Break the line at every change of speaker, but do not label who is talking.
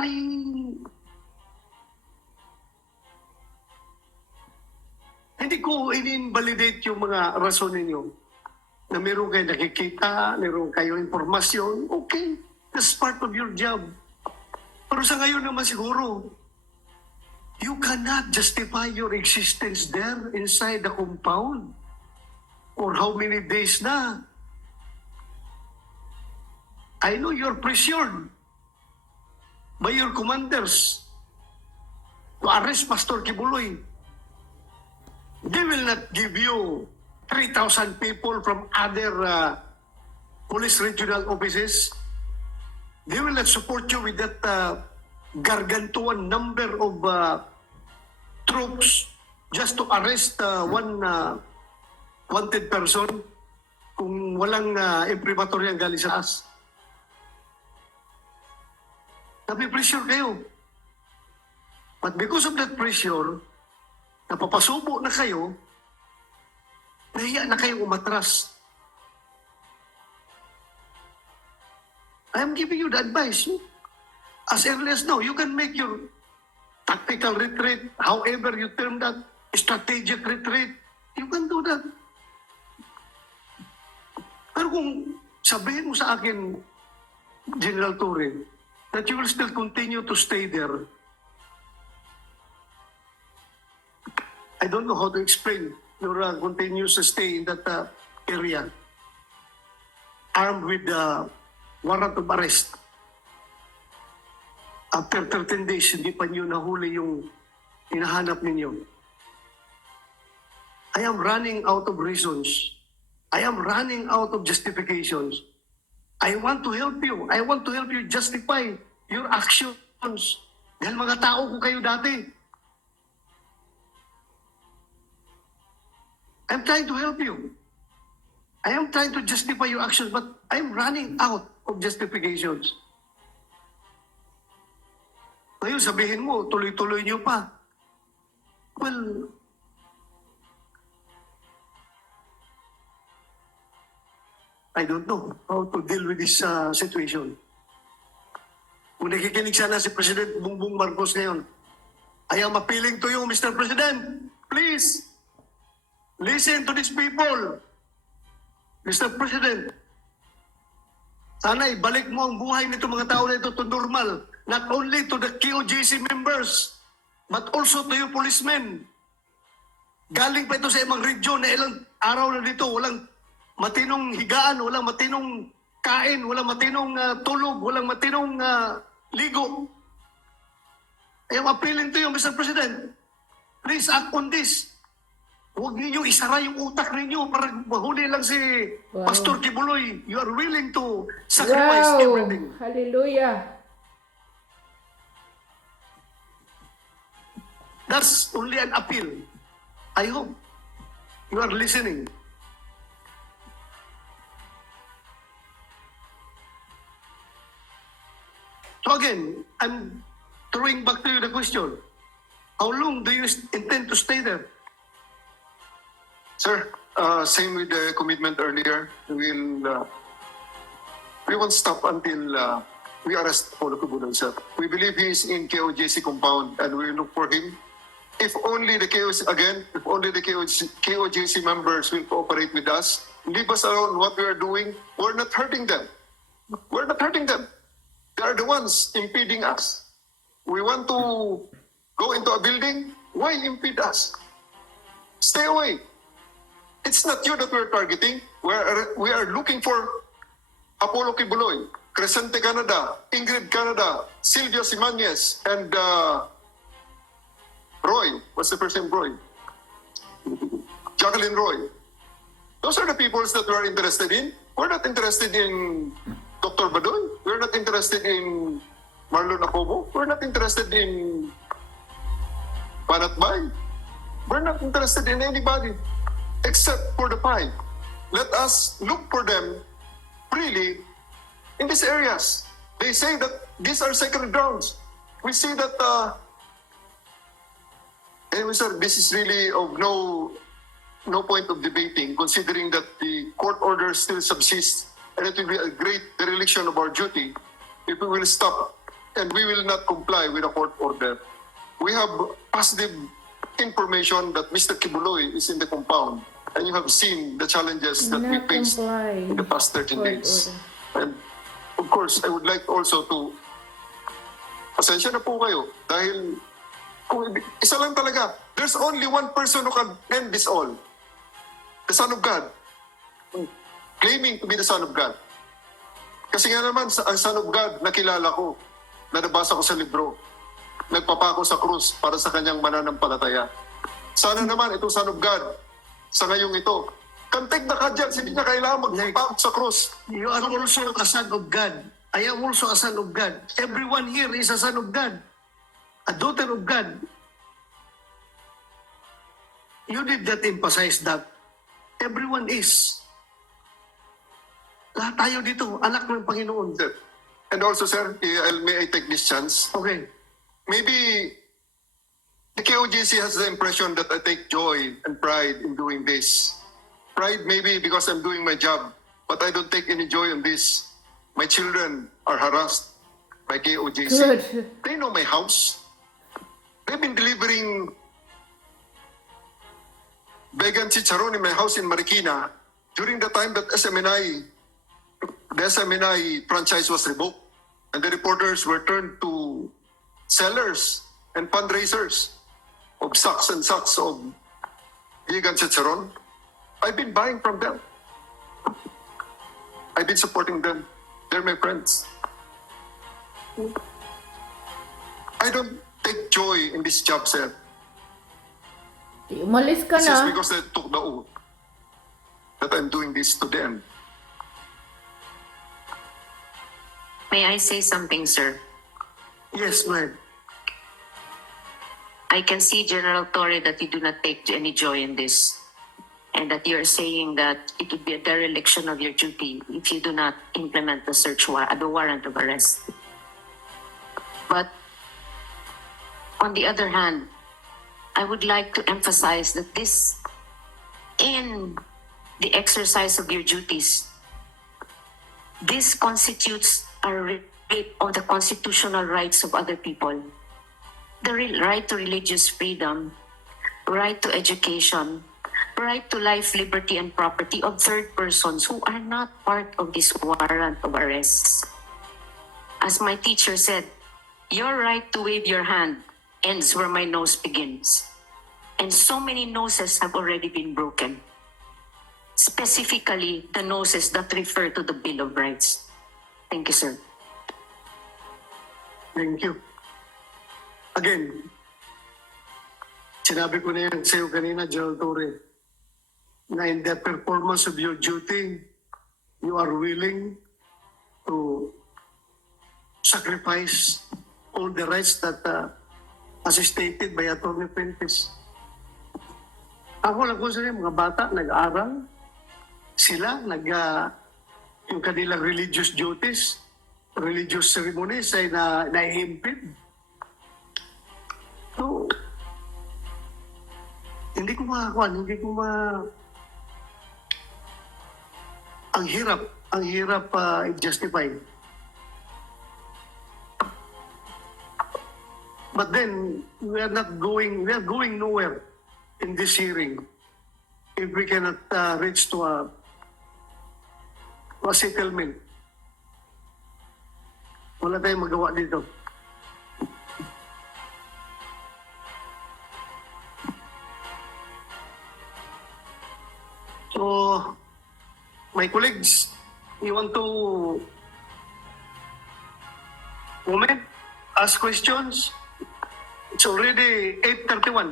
ay hindi ko in-invalidate yung mga rason ninyo na meron kayo nakikita, meron kayo informasyon, okay, that's part of your job. Pero sa ngayon naman siguro, you cannot justify your existence there inside the compound for how many days na. I know you're pressured by your commanders to arrest Pastor Kibuloy. They will not give you 3,000 people from other uh, police regional offices. They will not support you with that uh, gargantuan number of uh, troops just to arrest uh, one uh, wanted person kung walang uh, imprimatur galing sa taas. Napipressure kayo. But because of that pressure, napapasubo na kayo, nahiya na kayong umatras. I am giving you the advice. As early as now, you can make your tactical retreat, however you term that, strategic retreat. You can do that. Pero kung sabihin mo sa akin, General Torre, that you will still continue to stay there, I don't know how to explain your uh, continuous stay in that uh, area, armed with the warrant of arrest. After 13 days, hindi pa niyo nahuli yung hinahanap ninyo. I am running out of reasons. I am running out of justifications. I want to help you. I want to help you justify your actions. Dahil mga tao ko kayo dati. I'm trying to help you. I am trying to justify your actions, but I'm running out of justifications. Ngayon, sabihin mo, tuloy-tuloy niyo pa. Well, I don't know how to deal with this uh, situation. Kung nakikinig sana si President Bongbong Marcos ngayon, I am appealing to you, Mr. President, please, listen to these people. Mr. President, sana ibalik mo ang buhay nito mga tao na ito to normal, not only to the QGC members, but also to you policemen. Galing pa ito sa ibang region na ilang araw na dito, walang matinong higaan, walang matinong kain, walang matinong ah, tulog, walang matinong ah, ligo. I am appealing to you, Mr. President. Please act on this. Huwag ninyong isara yung utak ninyo para mahuli lang si
Wow.
Pastor Kibuloy. You are willing to sacrifice
Wow!
everything.
Hallelujah!
That's only an appeal. I hope you are listening. So again, I'm throwing back to you the question. How long do you intend to stay there?
Sir, uh, same with the commitment earlier. We'll, uh, we won't stop until uh, we arrest Paulo Cubuloy, sir. We believe he is in KOJC compound and we look for him. If only the KOJC, again, if only the KOJC members will cooperate with us, leave us alone what we are doing, we're not hurting them. We're not hurting them. They are the ones impeding us. We want to go into a building, why impede us? Stay away. It's not you that we're targeting. We're, we are looking for Apollo Kibuloy, Crescente Canada, Ingrid Canada, Silvia Simanes, and uh, Roy. What's the first name? Roy. Jacqueline Roy. Those are the peoples that we're interested in. We're not interested in Dr. Badoy. We're not interested in Marlon Acobo. We're not interested in Panatbay. We're not interested in anybody except for the five. Let us look for them freely in these areas. They say that these are sacred grounds. We see that, uh, anyway, sir, this is really of no no point of debating, considering that the court order still subsists, and it will be a great dereliction of our duty if we will stop and we will not comply with a court order. We have positive information that Mr. Kibuloy is in the compound, and you have seen the challenges that we faced in the past 13
Court
days.
order.
And of course, I would like also to, pasensya na po kayo, dahil kung isa lang talaga, there's only one person who can end this all. The Son of God. Claiming to be the Son of God. Kasi nga naman, ang Son of God, nakilala ko, na nabasa ko sa libro, nagpapako sa krus para sa kanyang mananampalataya. Sana naman, itong Son of God, sa ngayong ito, kantig na ka dyan, hindi niya kailangan magpapako sa krus.
You are also a son of God. I am also a son of God. Everyone here is a son of God. A daughter of God. You did not emphasize that. Everyone is. Lahat tayo dito, anak ng Panginoon.
Sir. And also, sir, eh, I'll- may I take this chance?
Okay.
Maybe the KOJC has the impression that I take joy and pride in doing this. Pride maybe because I'm doing my job, but I don't take any joy in this. My children are harassed by KOJC.
Good.
They know my house. They've been delivering vegan chicharon in my house in Marikina during the time that SMNI, the SMNI franchise was revoked. And the reporters were turned to sellers and fundraisers of sacks and sacks of vegan chicharon. I've been buying from them. I've been supporting them. They're my friends. I don't take joy in this job, sir.
Umalis ka
It's just because I took the oath that I'm doing this to them.
May I say something, sir?
Yes, ma'am.
I can see, General Torre, that you do not take any joy in this. And that you're saying that it would be a dereliction of your duty if you do not implement the search warrant, the warrant of arrest. But on the other hand, I would like to emphasize that this, in the exercise of your duties, this constitutes a rape of the constitutional rights of other people. The right to religious freedom, right to education, right to life, liberty, and property of third persons who are not part of this warrant of arrest. As my teacher said, your right to wave your hand ends where my nose begins. And so many noses have already been broken. Specifically, the noses that refer to the Bill of Rights. Thank you, sir.
Thank you. Again, sinabi ko na yan sa iyo kanina, General Torre, na in the performance of your duty, you are willing to sacrifice all the rights that uh, as stated by Atty. Prentice. Ako lang ko sa mga bata, nag-aral, sila, nag, uh, yung kanilang religious duties, religious ceremonies ay na, naihimpid. So, hindi ko makakuha, hindi ko ma... Ang hirap, ang hirap uh, i-justify. But then, we are not going, we are going nowhere in this hearing if we cannot uh, reach to a, a settlement. Wala tayong magawa dito. So, my colleagues, you want to comment, ask questions? It's already 8.31.